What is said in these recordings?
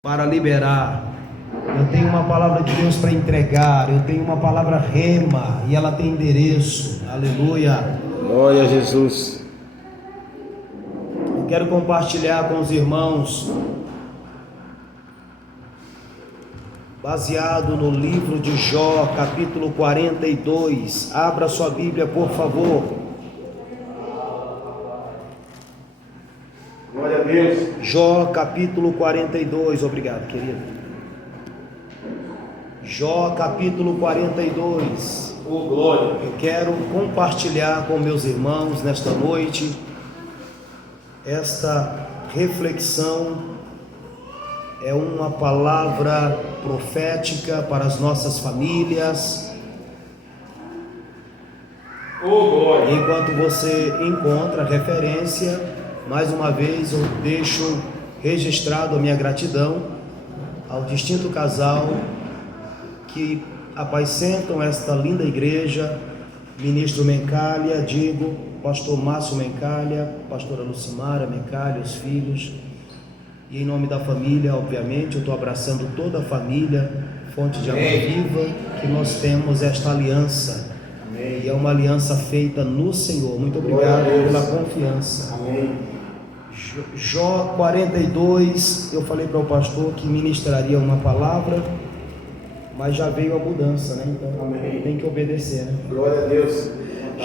para liberar. Eu tenho uma palavra de Deus para entregar. Eu tenho uma palavra rema e ela tem endereço. Aleluia. Glória a Jesus. Eu quero compartilhar com os irmãos, baseado no livro de Jó, capítulo 42. Abra sua Bíblia, por favor. Glória a Deus. Jó, capítulo 42. Obrigado, querido. Jó, capítulo 42. Oh, glória. Eu quero compartilhar com meus irmãos nesta noite esta reflexão. É uma palavra profética para as nossas famílias. Oh, glória. Enquanto você encontra referência, mais uma vez eu deixo registrado a minha gratidão ao distinto casal que apacentam esta linda igreja, ministro Mencalha, pastor Márcio Mencalha, pastora Lucimara Mencalha, os filhos, e em nome da família, obviamente, eu estou abraçando toda a família, Fonte de Água Viva, que nós temos esta aliança. Amém. E é uma aliança feita no Senhor. Muito obrigado pela confiança. Amém. Jó 42, eu falei para o pastor que ministraria uma palavra, mas já veio a mudança, né? Então Amém. Tem que obedecer, né? Glória a Deus.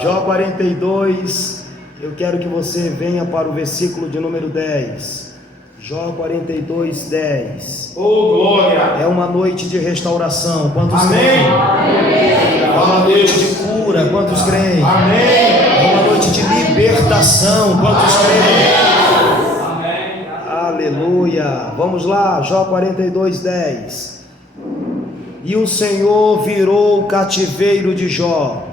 Jó 42, eu quero que você venha para o versículo de número 10. Jó 42, 10. Oh, glória. É uma noite de restauração. Quantos Amém. creem? Amém. É uma noite de cura. Quantos creem? Amém. É uma noite de libertação. Quantos creem? Amém. Aleluia. Vamos lá, Jó 42, 10. E o Senhor virou o cativeiro de Jó,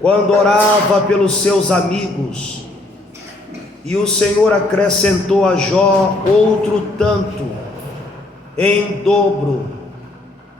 quando orava pelos seus amigos. E o Senhor acrescentou a Jó outro tanto, em dobro,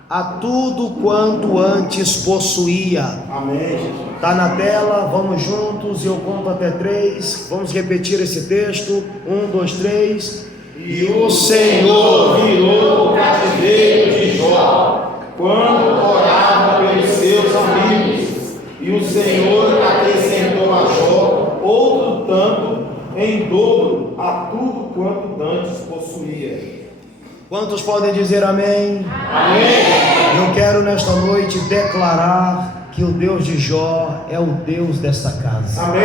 a tudo quanto antes possuía. Amém. Está na tela, vamos juntos, e eu conto até 3. Vamos repetir esse texto. 1, 2, 3. E o Senhor virou o cativeiro de Jó, quando orava pelos seus amigos. E o Senhor acrescentou a Jó outro tanto, em dobro, a tudo quanto dantes possuía. Quantos podem dizer amém? Amém. Eu quero nesta noite declarar que o Deus de Jó é o Deus desta casa. Amém.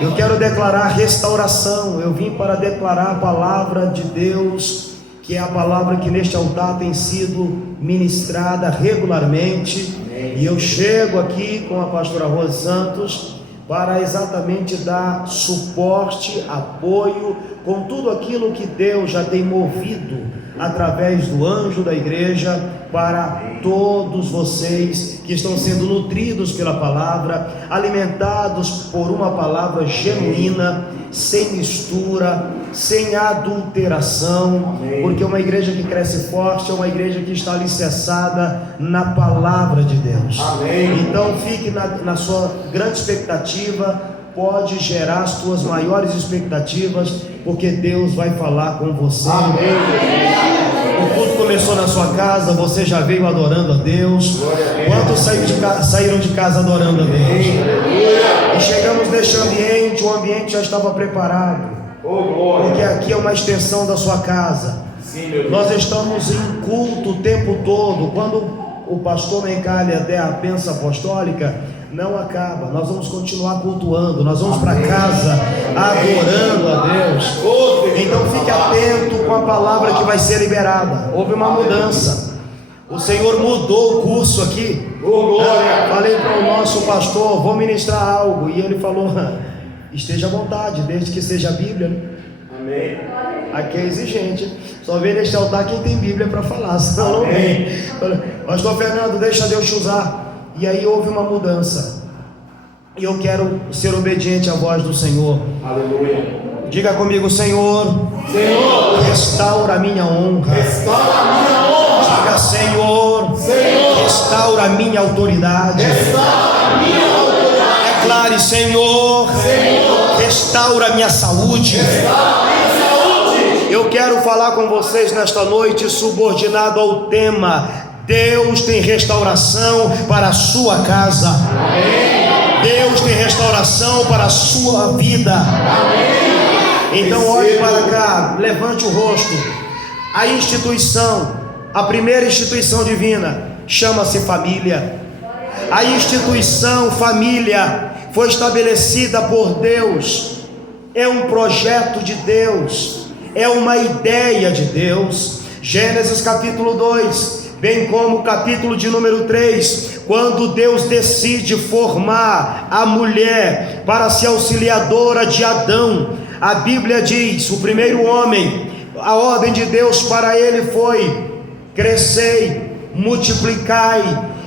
Eu quero declarar restauração. Eu vim para declarar a palavra de Deus, que é a palavra que neste altar tem sido ministrada regularmente. Amém. E eu chego aqui com a pastora Rose Santos para exatamente dar suporte, apoio, com tudo aquilo que Deus já tem movido através do anjo da igreja para todos vocês que estão sendo nutridos pela palavra, alimentados por uma palavra genuína, sem mistura, sem adulteração. Amém. Porque uma igreja que cresce forte é uma igreja que está alicerçada na palavra de Deus. Amém. Então fique na sua grande expectativa, pode gerar as suas maiores expectativas, porque Deus vai falar com você. Amém. O culto começou na sua casa, você já veio adorando a Deus. Quantos saíram de casa adorando a Deus? E chegamos neste ambiente, o ambiente já estava preparado, porque aqui é uma extensão da sua casa. Nós estamos em culto o tempo todo. Quando o pastor Mencalha der a bênção apostólica, não acaba, nós vamos continuar cultuando, nós vamos para casa adorando a Deus. Então fique atento com a palavra que vai ser liberada. Houve uma mudança, o Senhor mudou o curso aqui. Falei para o nosso pastor, vou ministrar algo, e ele falou, esteja à vontade, desde que seja a Bíblia, né? Amém. Aqui é exigente, só vem neste altar quem tem Bíblia para falar, senão não vem. Pastor Fernando, deixa Deus te usar. E aí houve uma mudança, e eu quero ser obediente à voz do Senhor. Aleluia. Diga comigo, Senhor, restaura a minha honra. Restaura a minha honra. Diga, Senhor, restaura a minha autoridade. Restaura a minha autoridade. Declare, Senhor, restaura a minha saúde. Restaura a minha saúde. Eu quero falar com vocês nesta noite subordinado ao tema: Deus tem restauração para a sua casa. Deus tem restauração para a sua vida. Então olhe para cá, levante o rosto. A instituição, a primeira instituição divina, chama-se família. A instituição família foi estabelecida por Deus. É um projeto de Deus, é uma ideia de Deus. Gênesis capítulo 2, bem como capítulo de número 3, quando Deus decide formar a mulher para ser auxiliadora de Adão, a Bíblia diz, o primeiro homem, a ordem de Deus para ele foi: crescei, multiplicai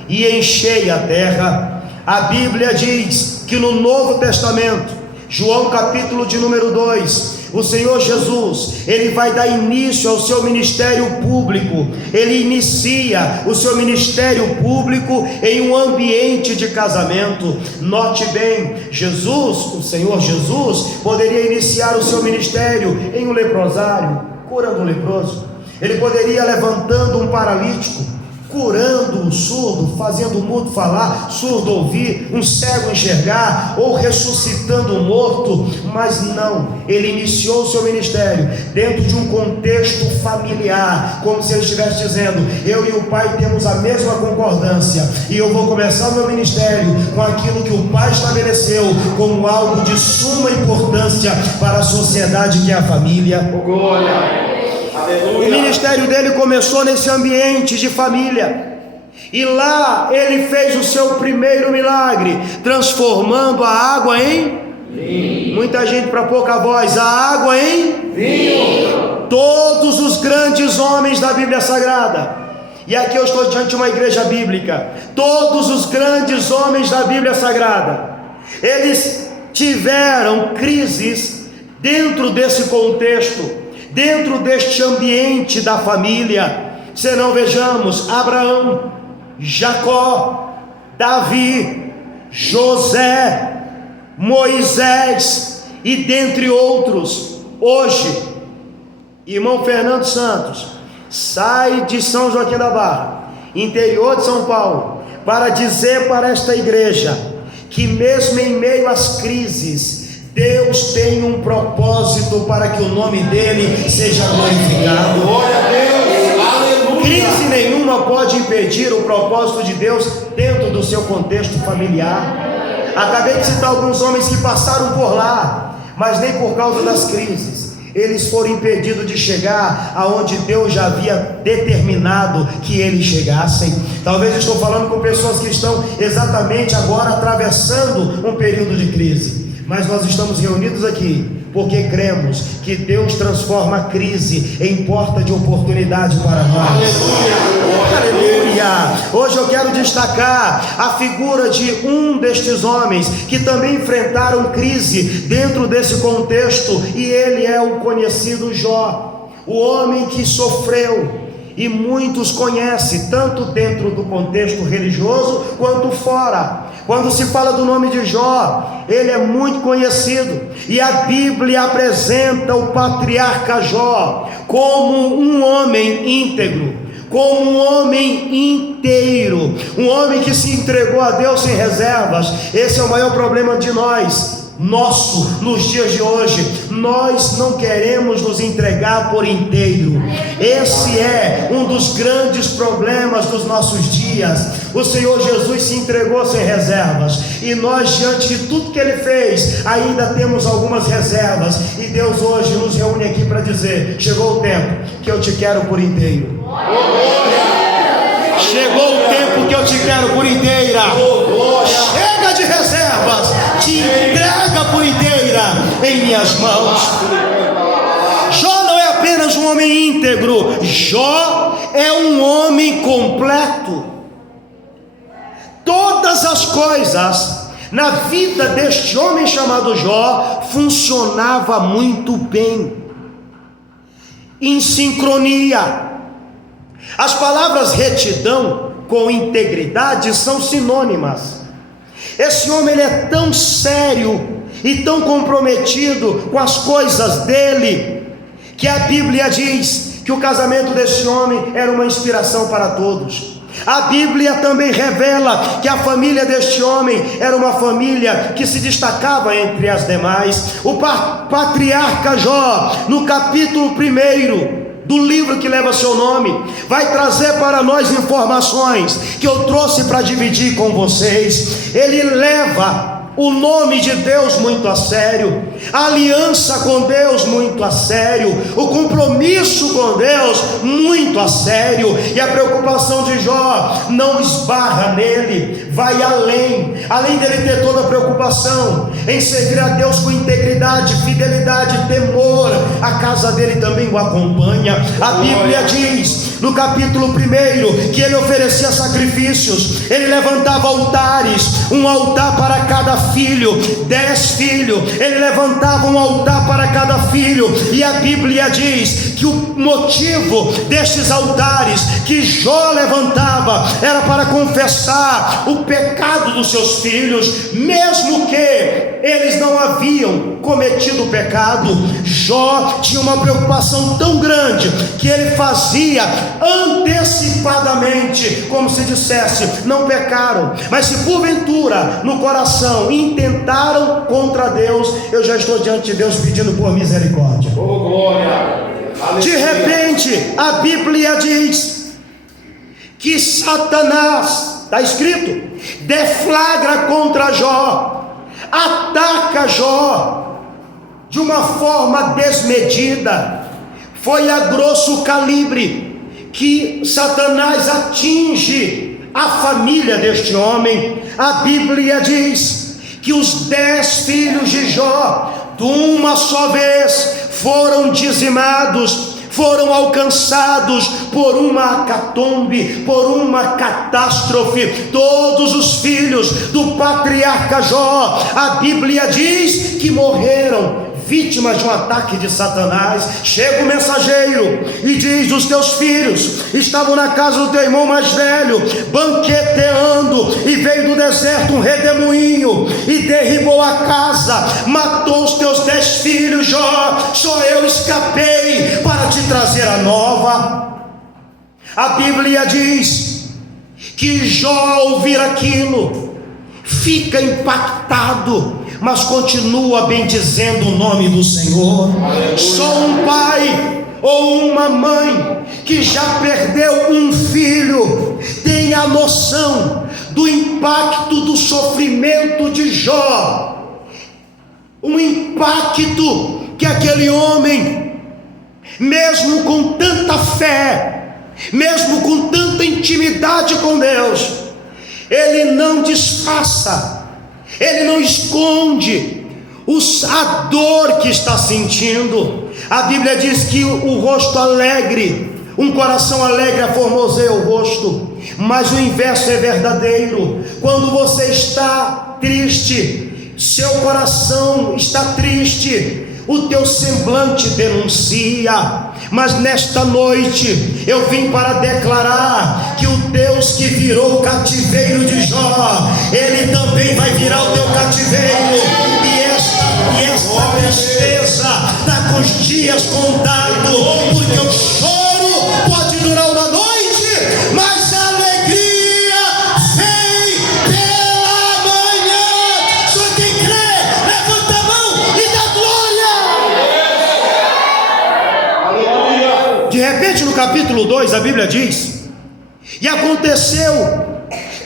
e enchei a terra. A Bíblia diz que no Novo Testamento, João capítulo de número 2, o Senhor Jesus, ele vai dar início ao seu ministério público. Ele inicia o seu ministério público em um ambiente de casamento. Note bem, Jesus, o Senhor Jesus, poderia iniciar o seu ministério em um leprosário, curando um leproso. Ele poderia levantando um paralítico, curando um surdo, fazendo o mudo falar, surdo ouvir, um cego enxergar, ou ressuscitando um morto. Mas não, ele iniciou o seu ministério dentro de um contexto familiar, como se ele estivesse dizendo: eu e o Pai temos a mesma concordância, e eu vou começar o meu ministério com aquilo que o Pai estabeleceu como algo de suma importância para a sociedade, que é a família. Glória. O ministério dele começou nesse ambiente de família, e lá ele fez o seu primeiro milagre, transformando a água em vinho. Muita gente para pouca voz. A água em vinho. Todos os grandes homens da Bíblia Sagrada, e aqui eu estou diante de uma igreja bíblica, todos os grandes homens da Bíblia Sagrada, eles tiveram crises dentro desse contexto, dentro deste ambiente da família. Senão vejamos Abraão, Jacó, Davi, José, Moisés e dentre outros. Hoje, irmão Fernando Santos sai de São Joaquim da Barra, interior de São Paulo, para dizer para esta igreja que mesmo em meio às crises, Deus tem um propósito para que o nome dele seja glorificado. Glória a Deus. Aleluia. Crise nenhuma pode impedir o propósito de Deus dentro do seu contexto familiar. Acabei de citar alguns homens que passaram por lá, mas nem por causa das crises eles foram impedidos de chegar aonde Deus já havia determinado que eles chegassem. Talvez estou falando com pessoas que estão exatamente agora atravessando um período de crise, mas nós estamos reunidos aqui porque cremos que Deus transforma a crise em porta de oportunidade para nós. Aleluia! Aleluia! Hoje eu quero destacar a figura de um destes homens que também enfrentaram crise dentro desse contexto, e ele é o conhecido Jó, o homem que sofreu. E muitos conhecem, tanto dentro do contexto religioso quanto fora. Quando se fala do nome de Jó, ele é muito conhecido, e a Bíblia apresenta o patriarca Jó como um homem íntegro, como um homem inteiro, um homem que se entregou a Deus sem reservas. Esse é o maior problema de nosso nos dias de hoje. Nós não queremos nos entregar por inteiro. Esse é um dos grandes problemas dos nossos dias. O Senhor Jesus se entregou sem reservas, e nós, diante de tudo que Ele fez, ainda temos algumas reservas. E Deus hoje nos reúne aqui para dizer: chegou o tempo que eu te quero por inteiro. Chegou o tempo que eu te quero por inteira. Chega de reservas, te entrega por inteira em minhas mãos. Jó não é apenas um homem íntegro, Jó é um homem completo. Todas as coisas na vida deste homem chamado Jó funcionava muito bem, em sincronia. As palavras retidão com integridade são sinônimas. Esse homem, ele é tão sério e tão comprometido com as coisas dele, que a Bíblia diz que o casamento desse homem era uma inspiração para todos. A Bíblia também revela que a família deste homem era uma família que se destacava entre as demais. O patriarca Jó, no capítulo 1 do livro que leva seu nome, vai trazer para nós informações que eu trouxe para dividir com vocês. Ele leva o nome de Deus muito a sério, a aliança com Deus muito a sério, o compromisso com Deus muito a sério, e a preocupação de Jó não esbarra nele, vai além dele ter toda a preocupação em servir a Deus com integridade, fidelidade, temor, a casa dele também o acompanha. A Bíblia diz no capítulo 1 que ele oferecia sacrifícios, ele levantava altares, um altar para cada filho, 10 filhos, ele levantava um altar para cada filho, e a Bíblia diz que o motivo destes altares que Jó levantava era para confessar o pecado dos seus filhos, mesmo que eles não haviam cometido o pecado. Jó tinha uma preocupação tão grande que ele fazia antecipadamente, como se dissesse: não pecaram, mas se porventura no coração intentaram contra Deus, eu já estou diante de Deus pedindo por misericórdia. Oh, glória! De repente a Bíblia diz que Satanás, está escrito, deflagra contra Jó, ataca Jó de uma forma desmedida. Foi a grosso calibre que Satanás atinge a família deste homem. A Bíblia diz que os 10 filhos de Jó, de uma só vez, foram dizimados, foram alcançados por uma hecatombe, por uma catástrofe. Todos os filhos do patriarca Jó, a Bíblia diz que morreram, vítimas de um ataque de Satanás. Chega o mensageiro e diz: os teus filhos estavam na casa do teu irmão mais velho, banqueteando, e veio do deserto um redemoinho e derribou a casa, matou os teus 10 filhos, Jó. Só eu escapei para te trazer a nova. A Bíblia diz que Jó, ao ouvir aquilo, fica impactado, mas continua bendizendo o nome do Senhor. Só um pai ou uma mãe que já perdeu um filho tem a noção do impacto do sofrimento de Jó. Um impacto que aquele homem, mesmo com tanta fé, mesmo com tanta intimidade com Deus, ele não disfarça, ele não esconde a dor que está sentindo. A Bíblia diz que o rosto alegre, um coração alegre aformoseia o rosto, mas o inverso é verdadeiro. Quando você está triste, seu coração está triste, o teu semblante denuncia. Mas nesta noite eu vim para declarar que o Deus que virou o cativeiro de Jó, Ele também vai virar o teu cativeiro. E esta tristeza está com os dias contados, porque o choro pode durar uma noite, mas a alegria vem pela manhã. Só quem crê, levanta a mão e dá glória. De repente, no capítulo 2, a Bíblia diz: e aconteceu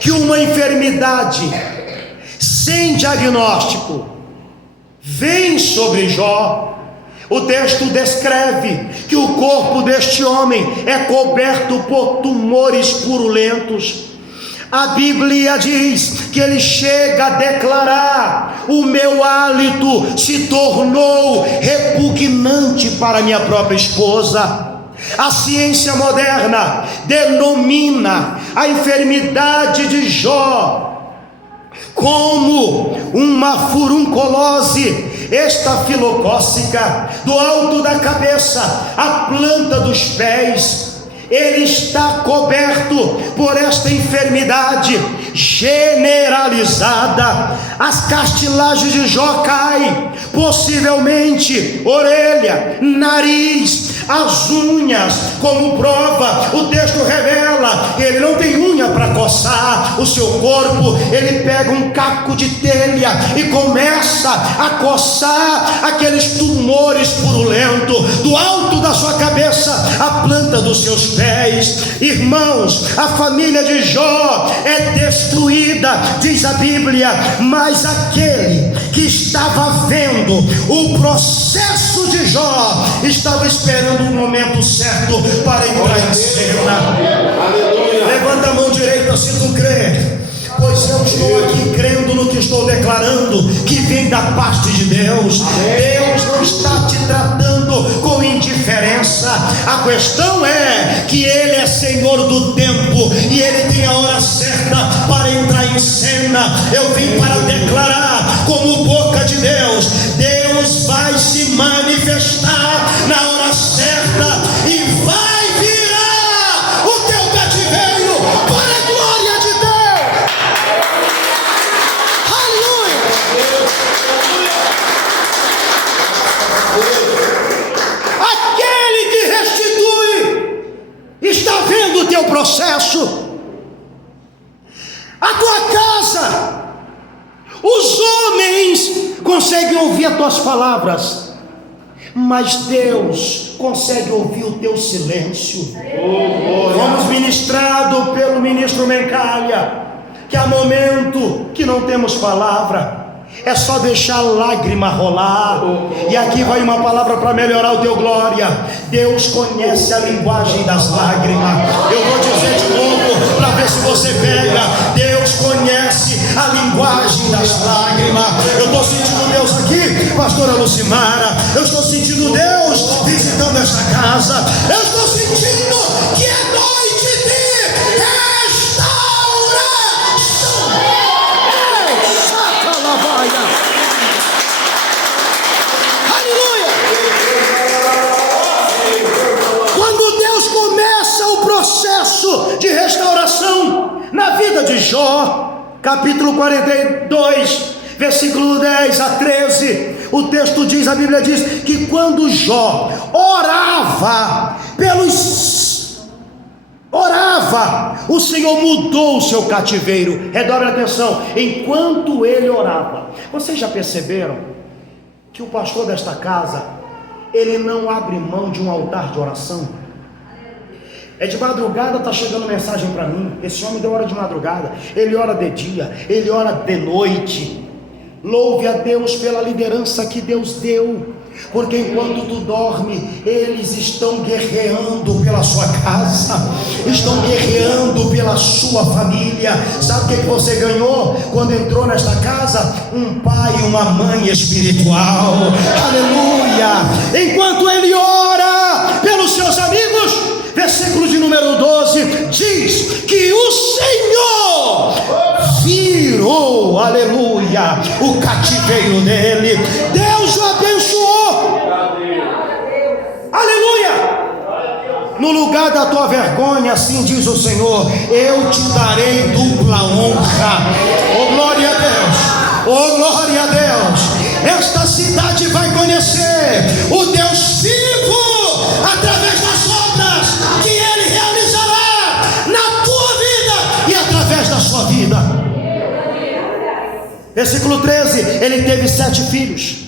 que uma enfermidade sem diagnóstico vem sobre Jó. O texto descreve que o corpo deste homem é coberto por tumores purulentos. A Bíblia diz que ele chega a declarar: o meu hálito se tornou repugnante para minha própria esposa. A ciência moderna denomina a enfermidade de Jó como uma furunculose estafilocócica, do alto da cabeça à planta dos pés. Ele está coberto por esta enfermidade generalizada. As cartilagens de Jó caem, possivelmente orelha, nariz, as unhas, como prova, o texto revela que ele não tem unha para coçar o seu corpo. Ele pega um caco de telha e começa a coçar aqueles tumores purulentos do alto da sua cabeça à planta dos seus pés. Irmãos, a família de Jó é destruída, diz a Bíblia, mas aquele que estava vendo o processo de Jó estava esperando o momento certo para entrar em cena. Levanta a mão direita se tu crê, pois eu estou aqui crendo no que estou declarando, que vem da parte de Deus. Deus não está te tratando com indiferença. A questão é que Ele é Senhor do tempo e Ele tem a hora certa para entrar em cena. Eu vim para declarar, como boca de Deus, Deus vai se manifestar na hora certa e vai virar o teu cativeiro para a glória de Deus. Aleluia! Aquele que restitui está vendo o teu processo, a tua casa. Os homens conseguem ouvir as tuas palavras, mas Deus consegue ouvir o teu silêncio. Fomos ministrados pelo ministro Mencalha que há momento que não temos palavra, é só deixar a lágrima rolar. E aqui vai uma palavra para melhorar o teu glória. Deus conhece a linguagem das lágrimas. Eu vou dizer de novo para ver se você pega. Deus conhece a linguagem das lágrimas. Eu estou sentindo Deus aqui, pastora Lucimara. Eu estou sentindo Deus visitando esta casa. Eu estou sentindo que é noite de aleluia! Quando Deus começa o processo de restauração na vida de Jó, capítulo 42, versículo 10 a 13, o texto diz, a Bíblia diz que quando Jó orava, o Senhor mudou o seu cativeiro. Redobre a atenção, enquanto ele orava. Vocês já perceberam que o pastor desta casa, ele não abre mão de um altar de oração? É de madrugada, está chegando mensagem para mim. Esse homem deu hora de madrugada, ele ora de dia, ele ora de noite. Louve a Deus pela liderança que Deus deu, porque enquanto tu dorme, eles estão guerreando pela sua casa, estão guerreando pela sua família. Sabe o que você ganhou quando entrou nesta casa? Um pai e uma mãe espiritual. Aleluia! Enquanto ele ora pelos seus amigos, versículo de número 12 diz que o Senhor virou, aleluia, o cativeiro dele. Deus o abençoou, aleluia. No lugar da tua vergonha, assim diz o Senhor, eu te darei dupla honra. Oh glória a Deus, oh glória a Deus. Esta cidade vai conhecer o Deus vivo através das obras que Ele realizará na tua vida e através da sua vida. Versículo 13, ele teve 7 filhos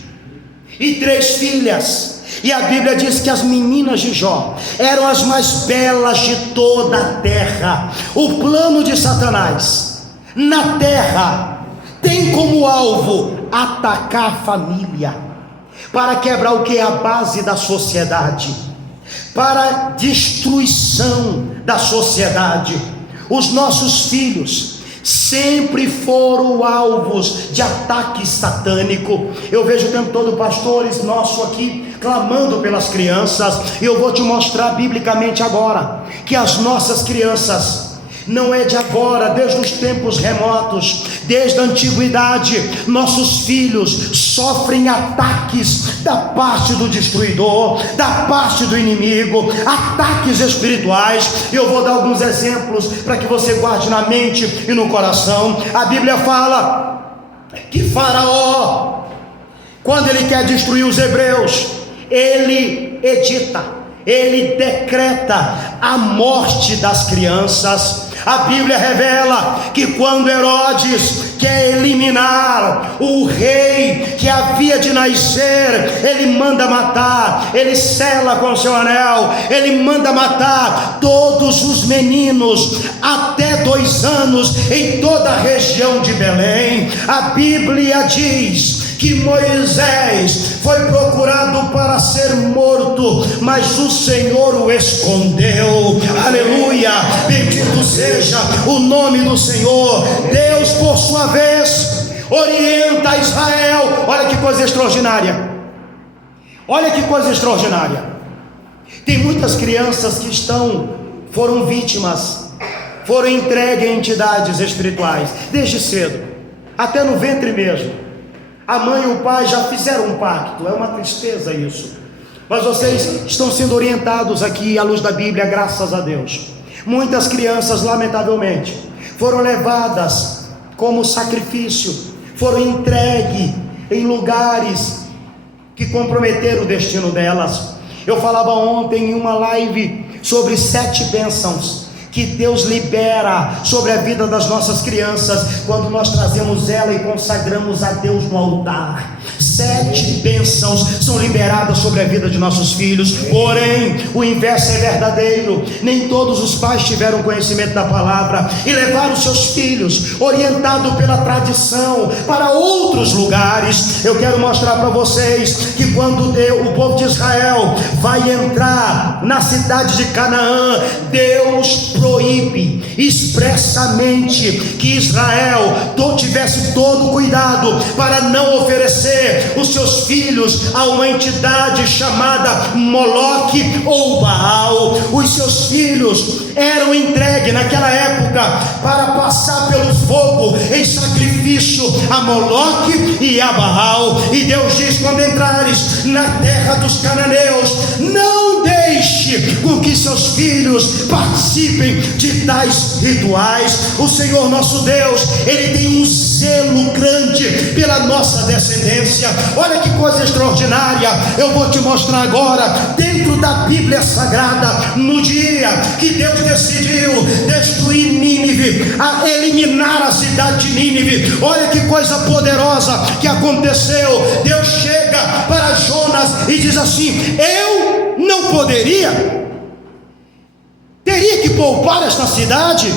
e 3 filhas. E a Bíblia diz que as meninas de Jó eram as mais belas de toda a terra. O plano de Satanás na terra tem como alvo atacar a família, para quebrar o que é a base da sociedade, para destruição da sociedade. Os nossos filhos sempre foram alvos de ataque satânico. Eu vejo o tempo todo pastores nossos aqui clamando pelas crianças, e eu vou te mostrar biblicamente agora que as nossas crianças Não é de agora, desde os tempos remotos, desde a antiguidade, nossos filhos sofrem ataques da parte do destruidor, da parte do inimigo, ataques espirituais. Eu vou dar alguns exemplos para que você guarde na mente e no coração. A Bíblia fala que Faraó, quando ele quer destruir os hebreus, ele edita, ele decreta a morte das crianças. A Bíblia revela que quando Herodes quer eliminar o rei que havia de nascer, ele manda matar, ele sela com seu anel, ele manda matar todos os meninos até 2 anos em toda a região de Belém. A Bíblia diz que Moisés foi procurado para ser morto, mas o Senhor o escondeu. Aleluia, bendito seja o nome do Senhor. Deus, por sua vez, orienta Israel. Olha que coisa extraordinária, olha que coisa extraordinária. Tem muitas crianças que foram vítimas, foram entregues a entidades espirituais, desde cedo, até no ventre mesmo. A mãe e o pai já fizeram um pacto. É uma tristeza isso, mas vocês estão sendo orientados aqui à luz da Bíblia, graças a Deus. Muitas crianças, lamentavelmente, foram levadas como sacrifício, foram entregues em lugares que comprometeram o destino delas. Eu falava ontem em uma live sobre 7 bênçãos que Deus libera sobre a vida das nossas crianças quando nós trazemos ela e consagramos a Deus no altar. 7 bênçãos são liberadas sobre a vida de nossos filhos. Porém, o inverso é verdadeiro. Nem todos os pais tiveram conhecimento da palavra e levaram seus filhos, orientado pela tradição, para outros lugares. Eu quero mostrar para vocês que quando o povo de Israel vai entrar na cidade de Canaã, Deus proíbe expressamente que Israel tivesse todo cuidado para não oferecer os seus filhos a uma entidade chamada Moloque ou Baal. Os seus filhos eram entregues naquela época para passar pelo fogo em sacrifício a Moloque e a Baal. E Deus diz: quando entrares na terra dos cananeus, não deixe com que seus filhos participem de tais rituais. O Senhor nosso Deus, Ele tem um zelo grande pela nossa descendência. Olha que coisa extraordinária. Eu vou te mostrar agora, dentro da Bíblia Sagrada, no dia que Deus decidiu destruir Nínive, a eliminar a cidade de Nínive. Olha que coisa poderosa que aconteceu. Deus chega para Jonas e diz assim: eu não teria que poupar esta cidade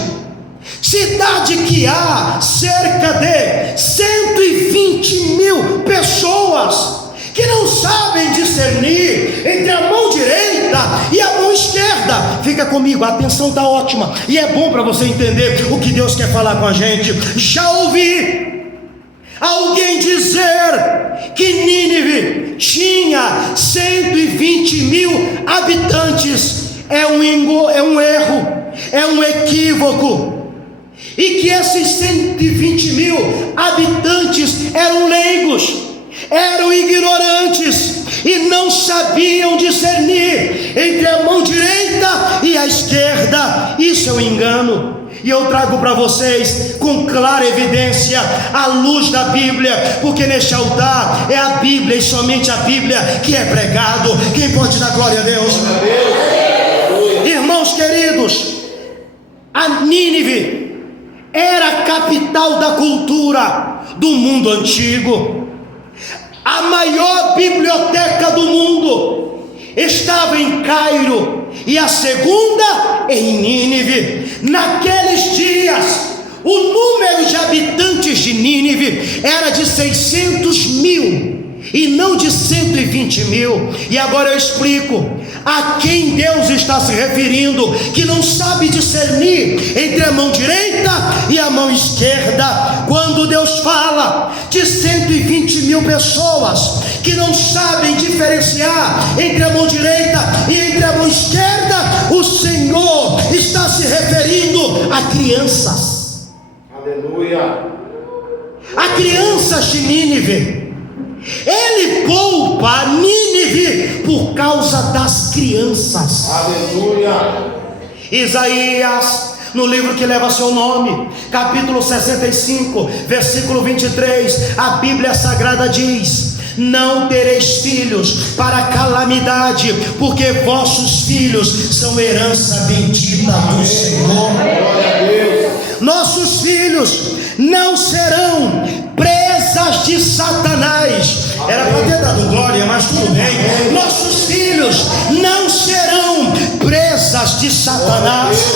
que há cerca de 120.000 pessoas que não sabem discernir entre a mão direita e a mão esquerda. Fica comigo, a atenção está ótima e é bom para você entender o que Deus quer falar com a gente. Já ouvi alguém dizer que Nínive tinha 120.000 habitantes. É um erro, é um equívoco. E que esses 120.000 habitantes eram leigos, eram ignorantes e não sabiam discernir entre a mão direita e a esquerda. Isso é um engano. E eu trago para vocês com clara evidência, à luz da Bíblia, porque neste altar é a Bíblia e somente a Bíblia que é pregado. Quem pode dar glória a Deus? Irmãos queridos, a Nínive era a capital da cultura do mundo antigo. A maior biblioteca do mundo estava em Cairo e a segunda em Nínive. Naqueles dias, o número de habitantes de Nínive era de 600.000 e não de 120.000. E agora eu explico a quem Deus está se referindo, que não sabe discernir entre a mão direita e a mão esquerda. Quando Deus fala de 120.000 pessoas que não sabem diferenciar entre a mão direita e entre a mão esquerda, o Senhor está se referindo a crianças. Aleluia. A crianças de Nínive. Ele poupa Nínive por causa das crianças. Aleluia. Isaías, no livro que leva seu nome, capítulo 65, versículo 23, a Bíblia Sagrada diz: não tereis filhos para calamidade, porque vossos filhos são herança bendita do Senhor. Glória a Deus. Nossos filhos não serão presas de Satanás. Era para ter dado glória, mas tudo bem. Nossos filhos não serão presas de Satanás.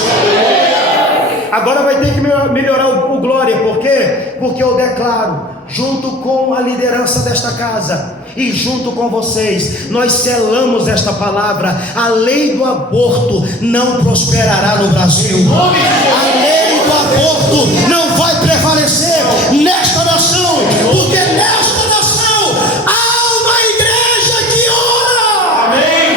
Agora vai ter que melhorar o glória. Por quê? Porque eu declaro, junto com a liderança desta casa e junto com vocês, nós selamos esta palavra: a lei do aborto não prosperará no Brasil. A lei do aborto não vai prevalecer nesta nação, porque nesta nação há uma igreja que ora. Amém.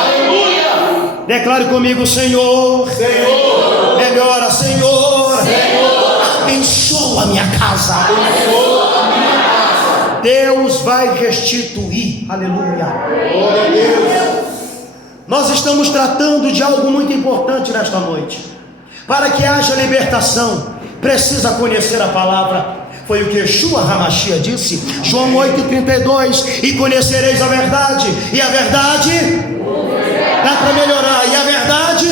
Aleluia. Declare comigo: Senhor, Senhor. melhora, Senhor, Senhor. abençoa a minha casa. Abençoa a minha casa. Deus vai restituir. Aleluia. Glória a Deus. Nós estamos tratando de algo muito importante nesta noite. Para que haja libertação, precisa conhecer a palavra. Foi o que Yeshua HaMashiach disse, João 8,32: e conhecereis a verdade, e a verdade dá para melhorar, e a verdade.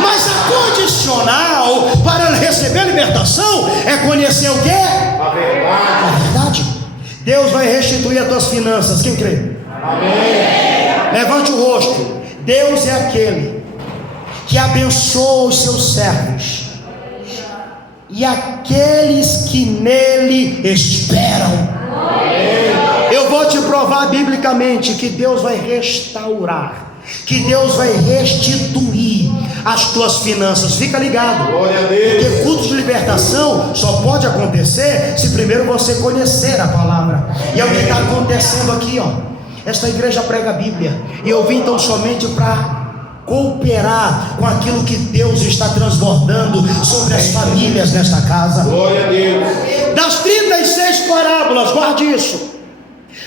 Mas a condicional para receber a libertação é conhecer o quê? A verdade. A verdade. Deus vai restituir as tuas finanças. Quem crê? Amém. Levante o rosto. Deus é aquele que abençoa os seus servos e aqueles que nele esperam. Eu vou te provar biblicamente que Deus vai restaurar, que Deus vai restituir as tuas finanças. Fica ligado. Glória a Deus. Porque culto de libertação só pode acontecer se primeiro você conhecer a palavra. E é o que está acontecendo aqui, ó. Esta igreja prega a Bíblia, e eu vim tão somente para cooperar com aquilo que Deus está transbordando sobre as famílias nesta casa. Glória a Deus. Das 36 parábolas, guarde isso,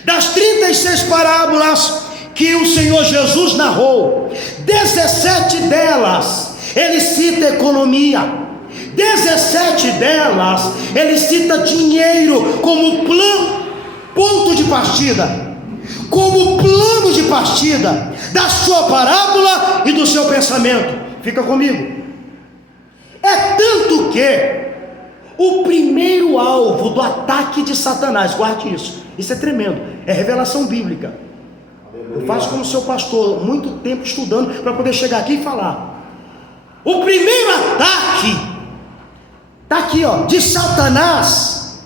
das 36 parábolas que o Senhor Jesus narrou, 17 delas ele cita economia, 17 delas ele cita dinheiro como ponto de partida, como plano de partida da sua parábola e do seu pensamento. Fica comigo. É tanto que o primeiro alvo do ataque de Satanás, guarde isso, isso é tremendo, é revelação bíblica. Eu faço como seu pastor, muito tempo estudando para poder chegar aqui e falar. O primeiro ataque está aqui, ó, de Satanás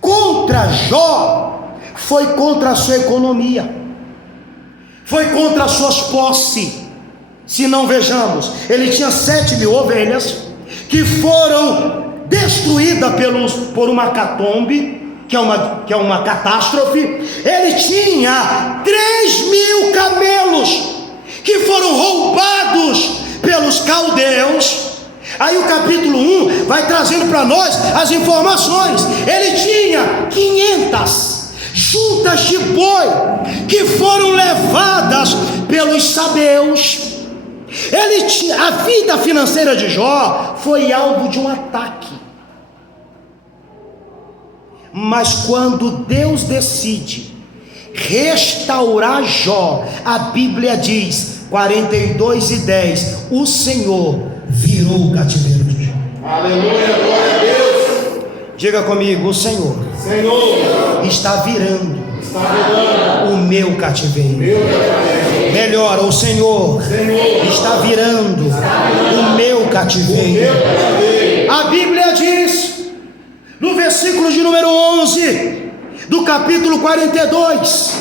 contra Jó foi contra a sua economia, foi contra as suas posses. Se não vejamos, ele tinha 7.000 ovelhas que foram destruídas por uma hecatombe, que é uma catástrofe. Ele tinha 3.000 camelos que foram roubados pelos caldeus. Aí o capítulo 1 vai trazendo para nós as informações. Ele tinha 500 juntas de boi que foram levadas pelos sabeus. A vida financeira de Jó foi alvo de um ataque. Mas quando Deus decide restaurar Jó, a Bíblia diz, 42:10, o Senhor virou o cativeiro de Jó. Aleluia, glória a Deus. Diga comigo: o Senhor está virando o meu cativeiro. Melhora: o Senhor está virando o meu cativeiro. A Bíblia diz, no versículo de número 11 do capítulo 42,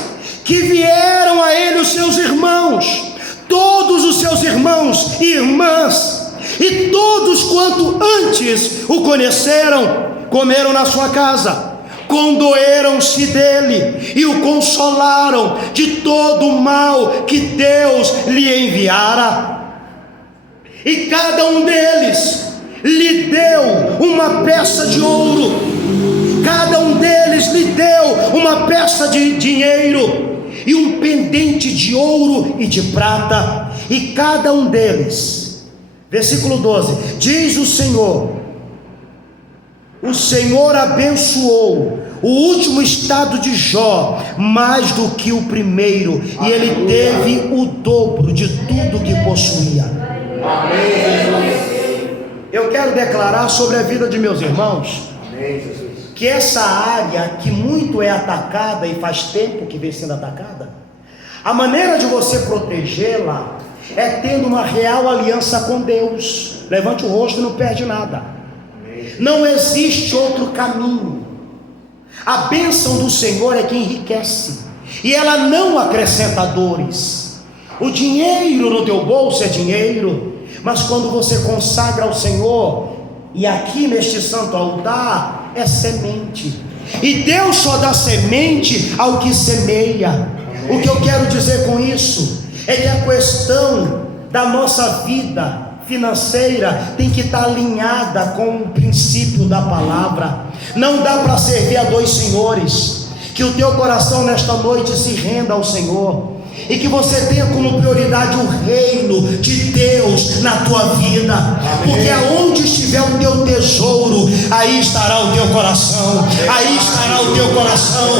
que vieram a ele os seus irmãos, todos os seus irmãos e irmãs, e todos quanto antes o conheceram, comeram na sua casa, condoeram-se dele e o consolaram de todo o mal que Deus lhe enviara. e cada um deles lhe deu uma peça de ouro, cada um deles lhe deu uma peça de dinheiro e um pendente de ouro e de prata, e cada um deles, versículo 12, diz o Senhor abençoou o último estado de Jó mais do que o primeiro, e ele teve o dobro de tudo que possuía. Amém. Eu quero declarar sobre a vida de meus irmãos, Amém, Jesus. que essa área que muito é atacada e faz tempo que vem sendo atacada, a maneira de você protegê-la é tendo uma real aliança com Deus. Levante o rosto e não perde nada. Não existe outro caminho. A bênção do Senhor é que enriquece, e ela não acrescenta dores. O dinheiro no teu bolso é dinheiro, mas quando você consagra ao Senhor, e aqui neste santo altar, é semente, e Deus só dá semente ao que semeia. O que eu quero dizer com isso é que a questão da nossa vida financeira tem que estar alinhada com o princípio da palavra. Não dá para servir a dois senhores. Que o teu coração nesta noite se renda ao Senhor, e que você tenha como prioridade o reino de Deus na tua vida. Porque aonde estiver o teu tesouro, aí estará o teu coração, aí estará o teu coração.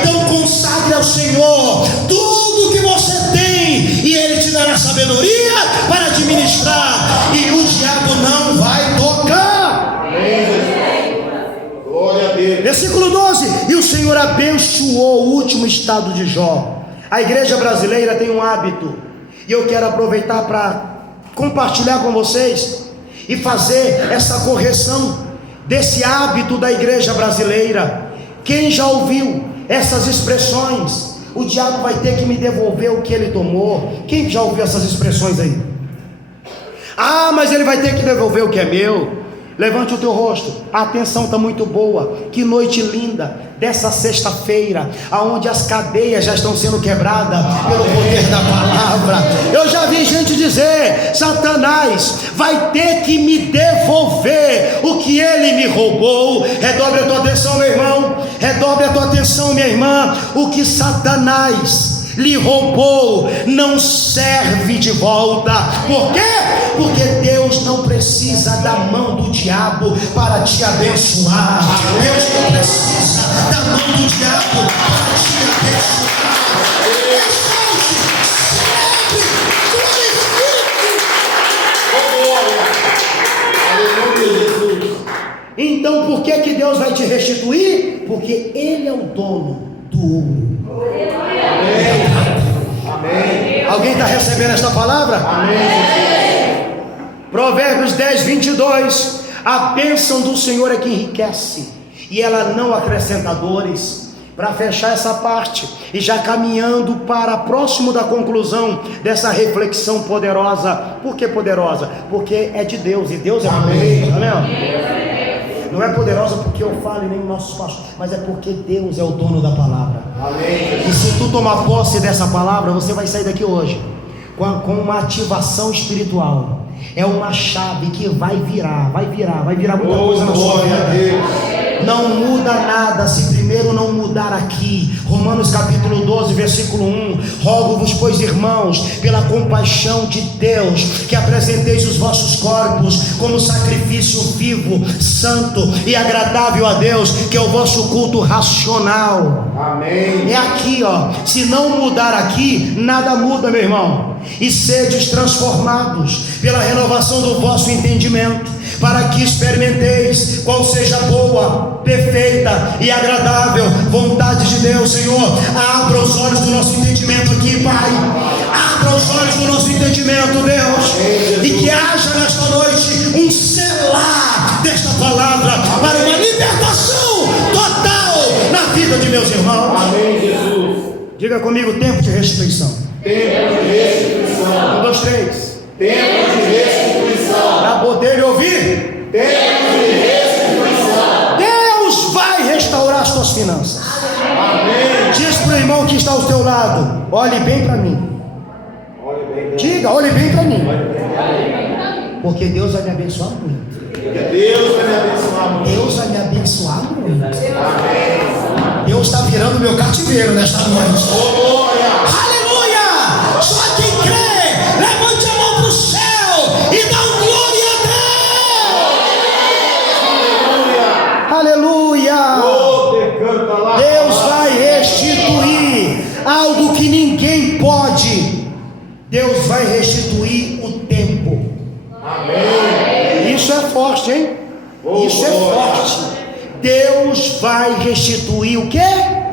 Então consagre ao Senhor tudo que você tem, e Ele te dará sabedoria para administrar, e o diabo não vai tocar. Glória a Deus. Versículo 12, e o Senhor abençoou o último estado de Jó. A igreja brasileira tem um hábito, e eu quero aproveitar para compartilhar com vocês e fazer essa correção desse hábito da igreja brasileira. Quem já ouviu essas expressões? O diabo vai ter que me devolver o que ele tomou. Quem já ouviu essas expressões aí? Ah, mas ele vai ter que devolver o que é meu. Levante o teu rosto, a atenção está muito boa. Que noite linda dessa sexta-feira, aonde as cadeias já estão sendo quebradas pelo poder da palavra. Eu já vi gente dizer: Satanás vai ter que me devolver o que ele me roubou. Redobre a tua atenção, meu irmão, redobre a tua atenção, minha irmã. O que Satanás lhe roubou não serve de volta. Por quê? Porque Deus não precisa da mão do diabo para te abençoar. Deus não precisa da mão do diabo para te abençoar. Então por que Deus vai te restituir? Porque Ele é o dono do ouro. Amém. Alguém está recebendo esta palavra? Amém. Provérbios 10, 22. A bênção do Senhor é que enriquece, e ela não acrescenta dores. Para fechar essa parte, e já caminhando para próximo da conclusão dessa reflexão poderosa. Por que poderosa? Porque é de Deus, e Deus é poderoso. Amém? Não é poderosa porque eu falo e nem nossos pastores, mas é porque Deus é o dono da palavra. Amém. E se tu tomar posse dessa palavra, você vai sair daqui hoje com uma ativação espiritual. É uma chave que vai virar muita coisa na sua vida. Não muda nada se primeiro não mudar aqui. Romanos capítulo 12, versículo 1. Rogo-vos, pois, irmãos, pela compaixão de Deus, que apresenteis os vossos corpos como sacrifício vivo, santo e agradável a Deus, que é o vosso culto racional. Amém. É aqui, ó. Se não mudar aqui, nada muda, meu irmão. E sedes transformados pela renovação do vosso entendimento, para que experimenteis qual seja a boa, perfeita e agradável vontade de Deus. Senhor, abra os olhos do nosso entendimento aqui, Pai. Abra os olhos do nosso entendimento, Deus, e que haja nesta noite um selar desta palavra para uma libertação total na vida de meus irmãos. Amém, Jesus. Diga comigo: tempo de restituição. Tempo de restituição. 1, 2, 3. Tempo de restituição. Para poder ouvir. Tempo de restituição. Deus vai restaurar as tuas finanças. Amém. Diz para o irmão que está ao teu lado: olhe bem para mim. Olhe bem. Diga: olhe bem para mim. Porque Deus vai me abençoar muito. Porque Deus vai me abençoar muito. Deus vai me abençoar muito. Amém. Deus está virando meu cativeiro nesta noite. Oh, glória. Aleluia! Só quem crê, levante a mão para o céu e dá um glória a Deus. Aleluia! Deus vai restituir algo que ninguém pode. Deus vai restituir o tempo. Amém. Isso é forte, hein? Isso é forte. Deus vai restituir o quê?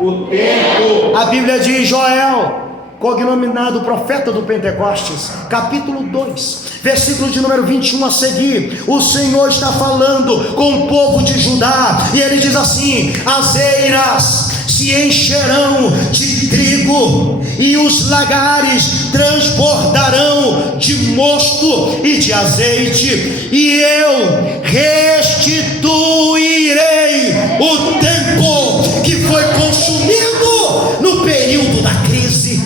O tempo. A Bíblia diz, Joel, cognominado profeta do Pentecostes, capítulo 2, versículo de número 21 a seguir. O Senhor está falando com o povo de Judá, e ele diz assim: as eiras se encherão de trigo, e os lagares transbordarão de mosto e de azeite, e eu restituirei o tempo que foi consumido no período da crise.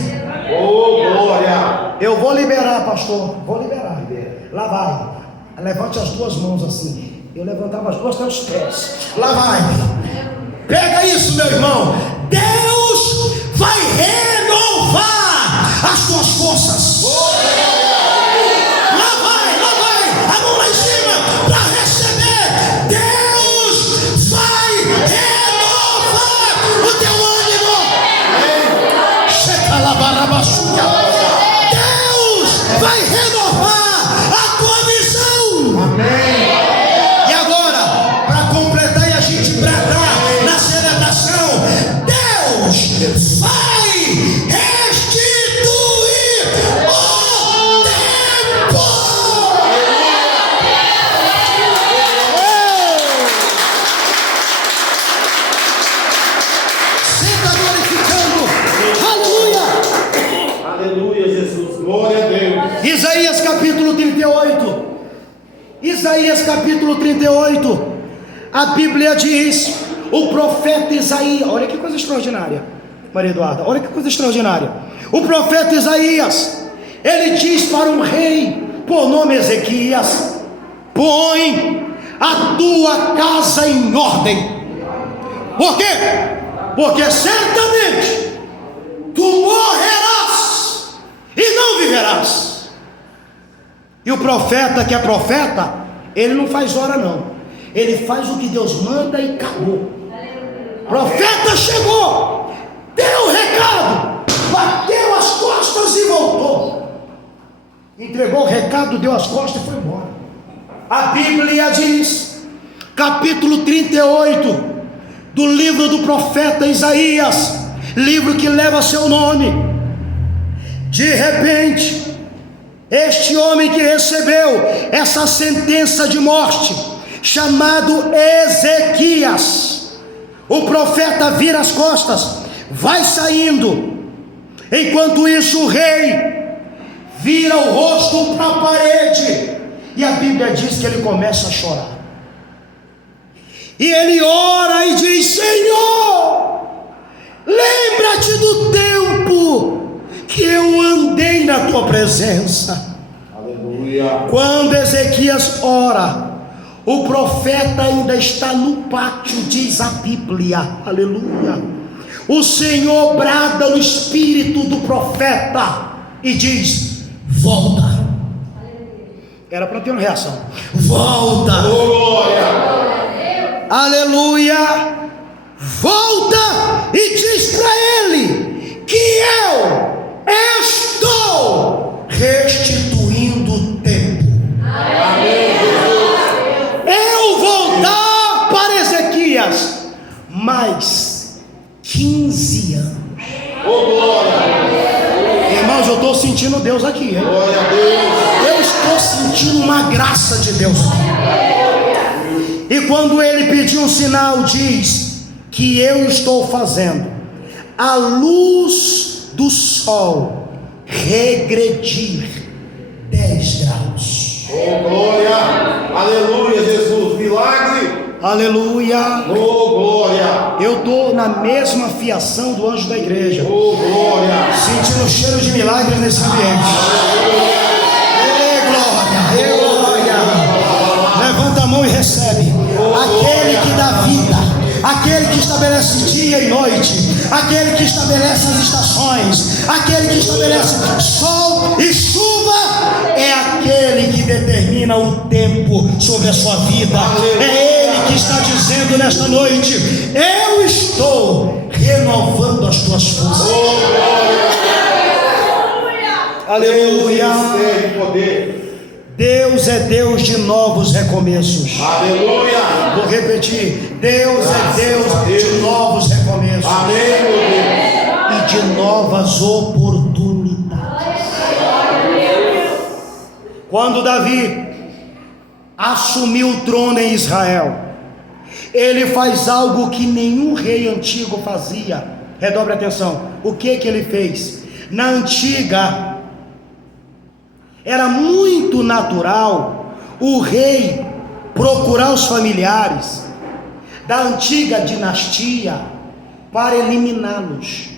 Oh, glória. Eu vou liberar, pastor, vou liberar. Lá vai. Levante as duas mãos assim. Eu levantava as duas até os pés. Lá vai. Pega isso, meu irmão. Deus vai renovar as suas forças. Lá vai, a mão lá em cima para receber. Deus vai renovar o teu ânimo. Deus vai renovar a tua visão. Amém. E agora, para completar e a gente bradar na celebração, Deus vai restituir o tempo. Você está glorificando. Aleluia. Aleluia, Jesus. Glória a Deus. Isaías capítulo 38. Isaías capítulo 38. A Bíblia diz, o profeta Isaías, olha que coisa extraordinária, Maria Eduarda, olha que coisa extraordinária. O profeta Isaías, ele diz para um rei por nome Ezequias: põe a tua casa em ordem. Por quê? Porque certamente tu morrerás e não viverás. E o profeta que é profeta, ele não faz hora não, ele faz o que Deus manda e acabou. Profeta chegou, deu o recado, bateu as costas e voltou. Entregou o recado, deu as costas e foi embora. A Bíblia diz, capítulo 38 do livro do profeta Isaías, livro que leva seu nome: de repente, este homem que recebeu essa sentença de morte, chamado Ezequias, o profeta vira as costas, vai saindo. Enquanto isso, o rei vira o rosto para a parede, e a Bíblia diz que ele começa a chorar. E ele ora e diz: Senhor, lembra-te do tempo que eu andei na tua presença. Aleluia. Quando Ezequias ora, o profeta ainda está no pátio, diz a Bíblia. Aleluia. O Senhor brada no espírito do profeta e diz: volta. Era para ter uma reação. Volta. Glória. Aleluia. Volta e diz para ele que eu estou restituindo o tempo. Amém. Eu vou dar para Ezequias mais 15 anos. Oh, glória. Irmãos, eu estou sentindo Deus aqui, hein? Glória a Deus. Eu estou sentindo uma graça de Deus aqui. E quando ele pediu um sinal, diz que eu estou fazendo a luz do sol regredir 10 graus. Oh, glória. Aleluia, Jesus. Milagre. Aleluia. Oh, glória. Eu estou na mesma fiação do anjo da igreja, Oh, glória. sentindo o cheiro de milagres nesse ambiente. Glória, glória. aquele que estabelece dia e noite, aquele que estabelece as estações, aquele que estabelece sol e chuva, é aquele que determina o tempo sobre a sua vida. É Ele que está dizendo nesta noite: eu estou renovando as tuas forças. Aleluia. Deus é Deus de novos recomeços. Aleluia. Vou repetir: Deus é Deus de novos recomeços. Amém. E de novas oportunidades. Quando Davi assumiu o trono em Israel, ele faz algo que nenhum rei antigo fazia. Redobre a atenção. O que ele fez? Na antiga, era muito natural o rei procurar os familiares da antiga dinastia para eliminá-los.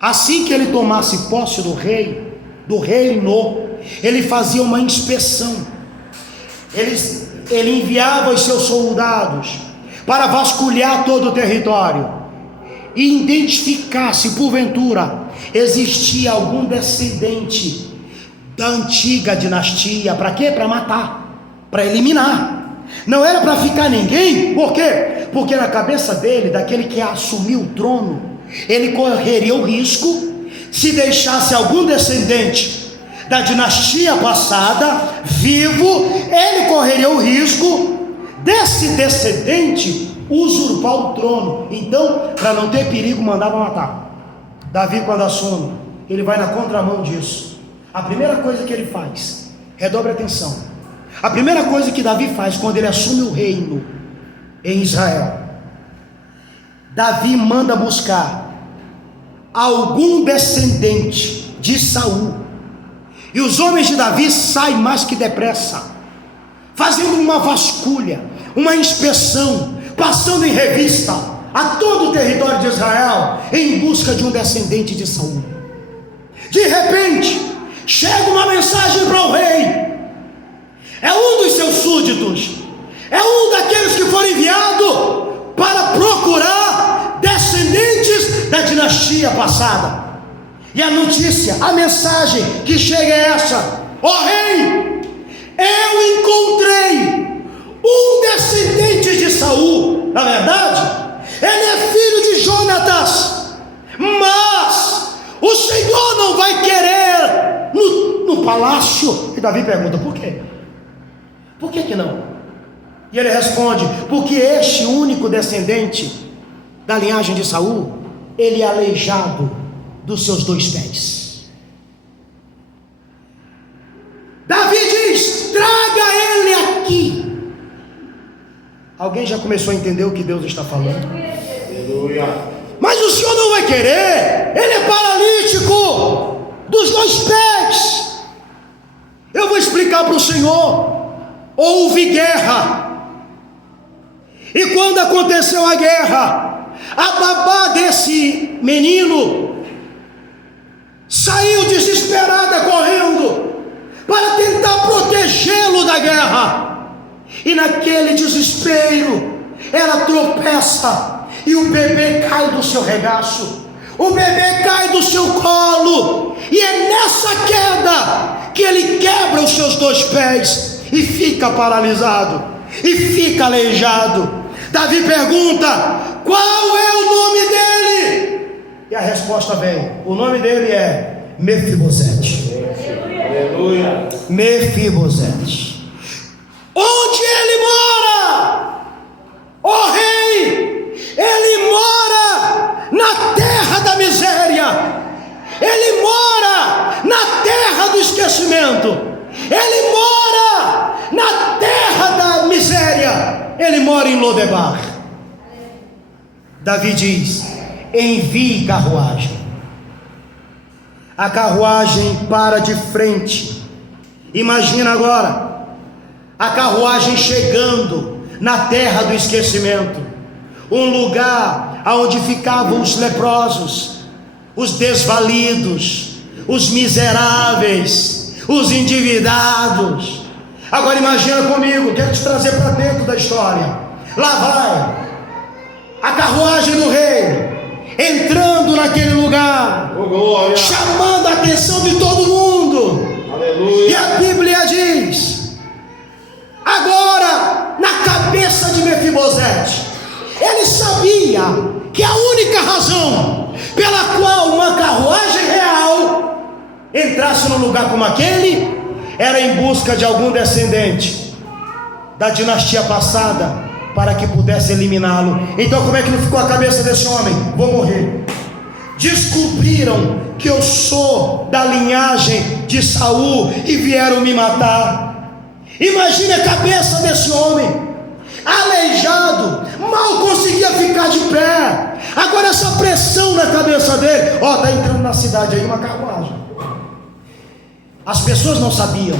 Assim que ele tomasse posse do reino, ele fazia uma inspeção. Ele enviava os seus soldados para vasculhar todo o território e identificar se porventura existia algum descendente da antiga dinastia. Para quê? Para matar, para eliminar. Não era para ficar ninguém. Por quê? Porque na cabeça dele, daquele que assumiu o trono, ele correria o risco, se deixasse algum descendente da dinastia passada vivo, ele correria o risco desse descendente usurpar o trono. Então, para não ter perigo, mandava matar. Davi, quando assume, ele vai na contramão disso. A primeira coisa que ele faz, redobre a atenção, a primeira coisa que Davi faz quando ele assume o reino em Israel, Davi manda buscar algum descendente de Saul. E os homens de Davi saem mais que depressa, fazendo uma vasculha, uma inspeção, passando em revista a todo o território de Israel, em busca de um descendente de Saul. De repente, chega uma mensagem para o rei. É um dos seus súditos, é um daqueles que foram enviados para procurar descendentes da dinastia passada. E a notícia, a mensagem que chega é essa: ó rei, eu encontrei um descendente de Saul. Na verdade, ele é filho de Jonatas, mas o Senhor não vai querer no palácio. E Davi pergunta: por quê? Por que não? E ele responde: porque este único descendente da linhagem de Saul, ele é aleijado dos seus 2 pés. Davi diz: traga ele aqui. Alguém já começou a entender o que Deus está falando? Aleluia. Mas o Senhor não vai querer, ele é paralítico dos 2 pés. Eu vou explicar para o Senhor. Houve guerra, e quando aconteceu a guerra, a babá desse menino saiu desesperada correndo para tentar protegê-lo da guerra, e naquele desespero ela tropeça e o bebê cai do seu regaço, o bebê cai do seu colo, e é nessa queda que ele quebra os seus 2 pés e fica paralisado e fica aleijado. Davi pergunta: qual é o nome dele? E a resposta vem: o nome dele é Mefibosete. Aleluia. Mefibosete. Onde ele mora? Ó rei, ele mora na terra da miséria, ele mora na terra do esquecimento, ele mora na terra da miséria, ele mora em Lodebar. Davi diz: envie carruagem. A carruagem para de frente. Imagina agora a carruagem chegando na terra do esquecimento, um lugar onde ficavam os leprosos, os desvalidos, os miseráveis, os endividados. Agora imagina comigo, quero te trazer para dentro da história. Lá vai a carruagem do rei entrando naquele lugar, chamando a atenção de todo mundo. Aleluia. E a Bíblia diz: agora, na cabeça de Mefibosete, ele sabia que a única razão pela qual uma carruagem real entrasse num lugar como aquele era em busca de algum descendente da dinastia passada, para que pudesse eliminá-lo. Então como é que não ficou a cabeça desse homem? Vou morrer. Descobriram que eu sou da linhagem de Saul e vieram me matar. Imagine a cabeça desse homem, aleijado, mal conseguia ficar de pé. Agora essa pressão na cabeça dele. Está entrando na cidade aí uma carruagem. As pessoas não sabiam,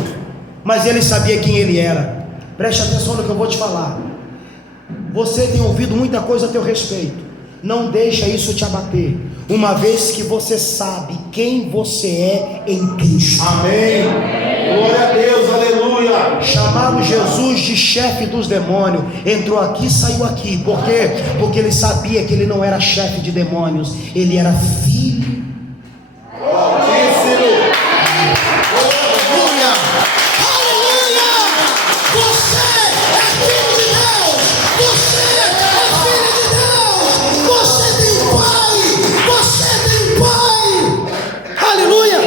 mas ele sabia quem ele era. Preste atenção no que eu vou te falar. Você tem ouvido muita coisa a teu respeito. Não deixa isso te abater, uma vez que você sabe quem você é em Cristo. Amém. Glória a Deus, aleluia. Chamaram Jesus de chefe dos demônios. Entrou aqui, saiu aqui. Por quê? Porque ele sabia que ele não era chefe de demônios, ele era filho. Altíssimo. Aleluia. Aleluia. Você é filho de Deus. Você é filho de Deus. Você tem pai. Você tem pai. Aleluia.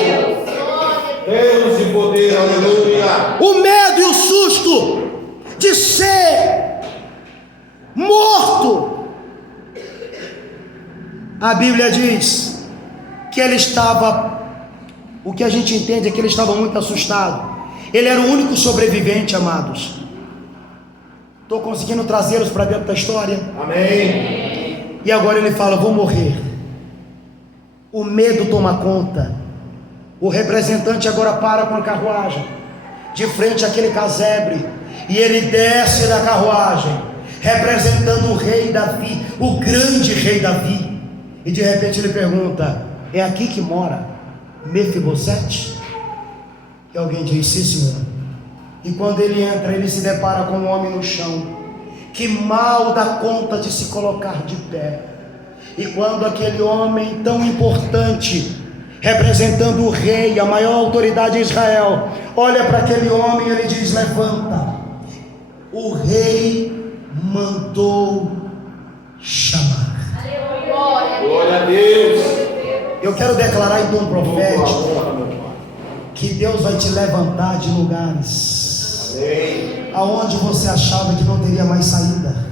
Deus de poder, aleluia. O medo e o susto de ser morto. A Bíblia diz que ele estava, o que a gente entende é que ele estava muito assustado. Ele era o único sobrevivente, amados. Estou conseguindo trazê-los para dentro da história. Amém. E agora ele fala: vou morrer. O medo toma conta. O representante agora para com a carruagem de frente àquele casebre, e ele desce da carruagem representando o rei Davi, o grande rei Davi. E de repente ele pergunta: é aqui que mora Mefibosete? E alguém diz: sim, senhor. E quando ele entra, ele se depara com um homem no chão, que mal dá conta de se colocar de pé. E quando aquele homem tão importante, representando o rei, a maior autoridade de Israel, olha para aquele homem, ele diz: levanta. O rei mandou chamar. Glória a Deus. Eu quero declarar em tom profético que Deus vai te levantar de lugares aonde você achava que não teria mais saída.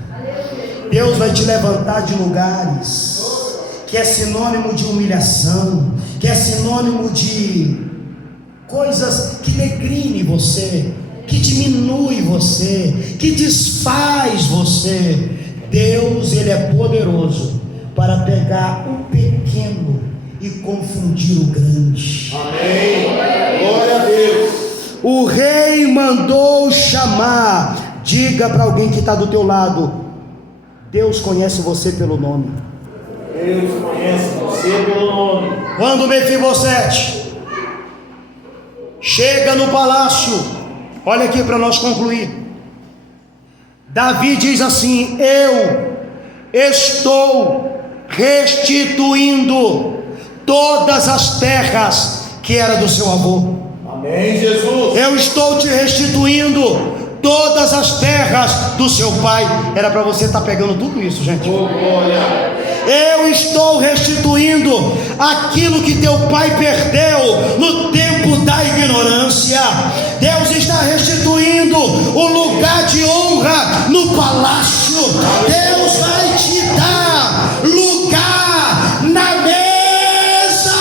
Deus vai te levantar de lugares que é sinônimo de humilhação, que é sinônimo de coisas que degrine você, que diminui você, que desfaz você. Deus, ele é poderoso para pegar o pequeno e confundir o grande. Amém. Glória a Deus. O rei mandou chamar. Diga para alguém que está do teu lado: Deus conhece você pelo nome. Deus conhece você pelo nome. Quando Mefibosete chega no palácio, olha aqui para nós concluir. Davi diz assim: eu estou restituindo todas as terras que era do seu avô. Amém, Jesus. Eu estou te restituindo todas as terras do seu pai. Era para você estar pegando tudo isso, gente. Oh, glória. Eu estou restituindo aquilo que teu pai perdeu no tempo da ignorância. Deus está restituindo o lugar de honra no palácio. Deus vai te dar lugar na mesa.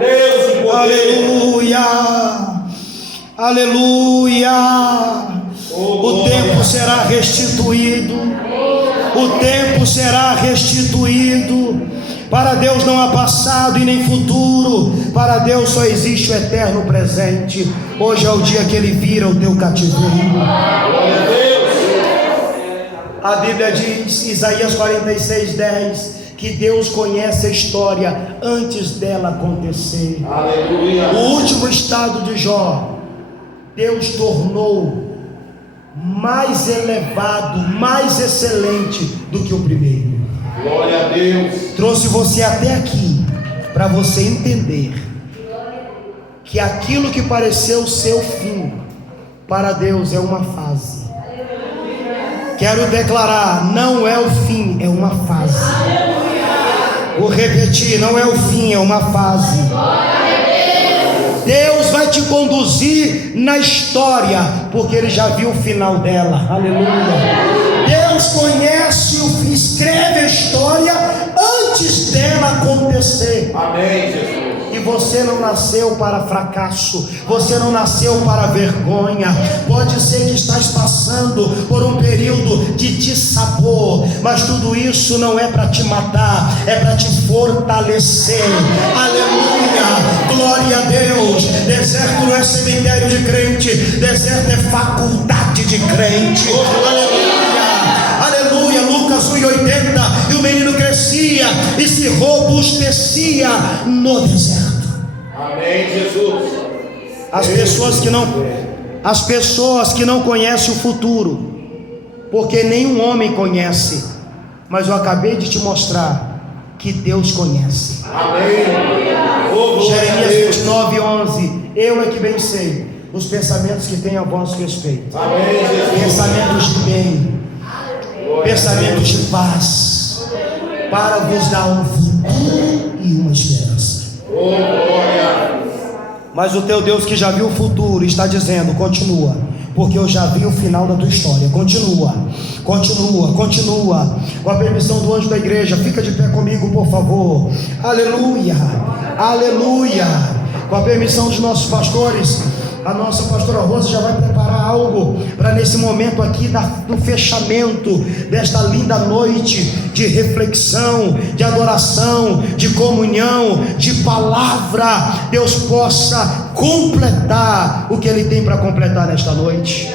Deus de poder. Aleluia. Aleluia. O tempo será restituído. O tempo será restituído. Para Deus não há passado e nem futuro. Para Deus só existe o eterno presente. Hoje é o dia que Ele vira o teu cativeiro. Glória a Deus. A Bíblia diz, Isaías 46:10, que Deus conhece a história antes dela acontecer. Aleluia. O último estado de Jó, Deus tornou mais elevado, mais excelente do que o primeiro. Glória a Deus. Trouxe você até aqui para você entender que aquilo que pareceu ser o fim, para Deus é uma fase. Quero declarar, não é o fim, é uma fase. Vou repetir, não é o fim, é uma fase. Deus vai te conduzir na história, porque Ele já viu o final dela. Aleluia. Deus conhece, escreve a história antes dela acontecer. Amém, Jesus. E você não nasceu para fracasso, você não nasceu para vergonha. Pode ser que estás passando por um período de dissabor, mas tudo isso não é para te matar, é para te fortalecer. Aleluia, glória a Deus. Deserto não é cemitério de crente, deserto é faculdade de crente. Aleluia, aleluia. Lucas 1,80, e o menino crescia e se robustecia no deserto. Amém, Jesus. As pessoas que não conhecem o futuro, porque nenhum homem conhece, mas eu acabei de te mostrar que Deus conhece. Amém. Oh, Jeremias 29:11, eu é que bem sei os pensamentos que tenho a vosso respeito. Amém, Jesus. Pensamentos de bem, pensamentos de paz, para vos dar um futuro e uma esperança. Oh, glória. Mas o teu Deus que já viu o futuro está dizendo: continua, porque eu já vi o final da tua história. Continua, continua, continua. Com a permissão do anjo da igreja, fica de pé comigo, por favor. Aleluia, aleluia. Com a permissão dos nossos pastores, a nossa pastora Rosa já vai preparar algo para nesse momento aqui do fechamento desta linda noite de reflexão, de adoração, de comunhão, de palavra. Deus possa completar o que Ele tem para completar nesta noite.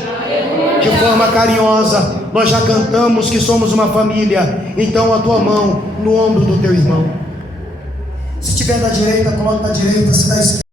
De forma carinhosa, nós já cantamos que somos uma família. Então a tua mão no ombro do teu irmão. Se tiver da direita, coloca da direita. Se da esquerda,